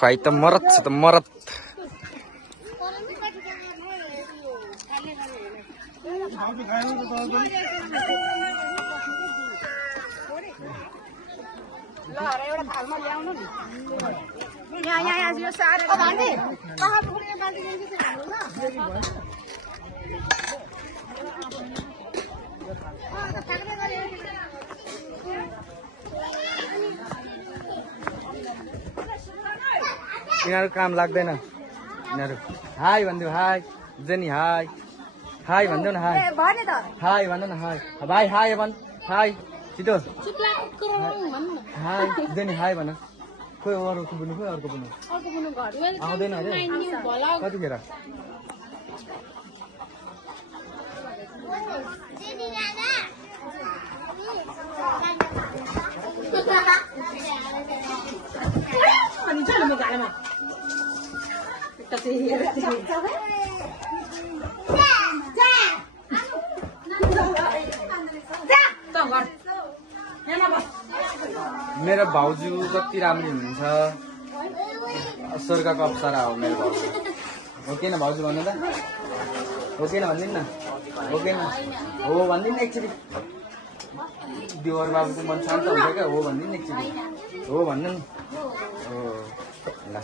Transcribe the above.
भाइ त मरत छ त मरत। यिनीहरू काम लाग्दैन यिनीहरू। हाई भनिदेऊ हाई जेनी हाई हाई भनिदेऊ न हाई हाई भन्नु न हाई भाइ हाई भन् हाई छिटो हाई जेनी हाई भन। खोइ अरूको बुनु खोइ अर्को बुनु आउँदैन अरे कतिखेर मेरो भाउजू कति राम्रो हुनुहुन्छ। स्वर्गको अप्सरा हो मेरो भाउजू। हो कि न भाउजू भन्नु त हो कि न भनिदिनु न हो कि न हो भनिदिनु न एकचोटि। देवर बाबुको मन शान्त हुन्छ क्या हो भनिदिनु न एकचोटि हो भन्नु नि हो ल।